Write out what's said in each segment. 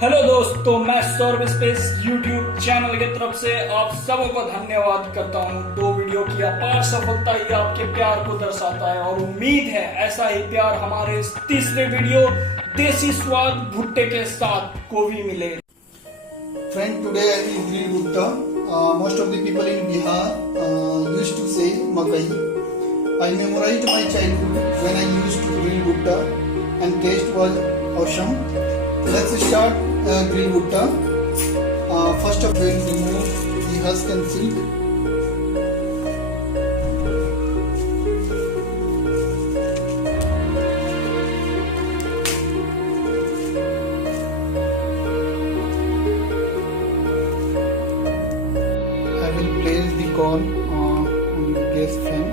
Hello दोस्तों, मैं Saurabh space YouTube channel की तरफ से आप सबको धन्यवाद करता हूं। दो वीडियो की अपार सफलता ही आपके प्यार को दर्शाता है और उम्मीद है ऐसा ही प्यार हमारे इस तीसरे वीडियो देसी स्वाद भुट्टे के साथ को भी मिले। Friend, today I will grill Bhutta. Most of the people in Bihar used to say Makka. I memorized my childhood when I used to grill Bhutta and taste was awesome. Let's start grill Bhutta. First of all, remove the husk and seed. I will place the corn on the gas flame.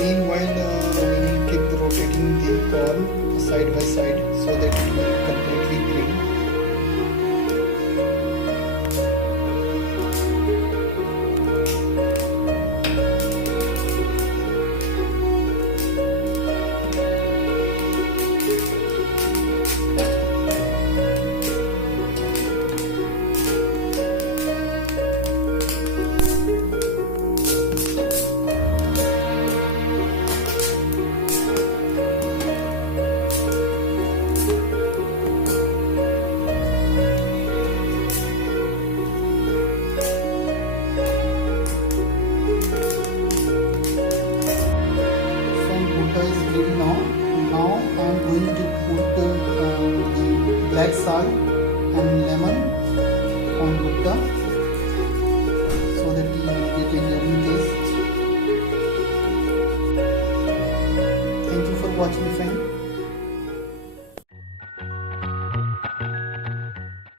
Meanwhile, we will keep rotating the corn side by side so that it will completely grill. Bhutta is grilled now. Now I am going to put the black salt and lemon on Bhutta so that you will get a yummy taste. Thank you for watching.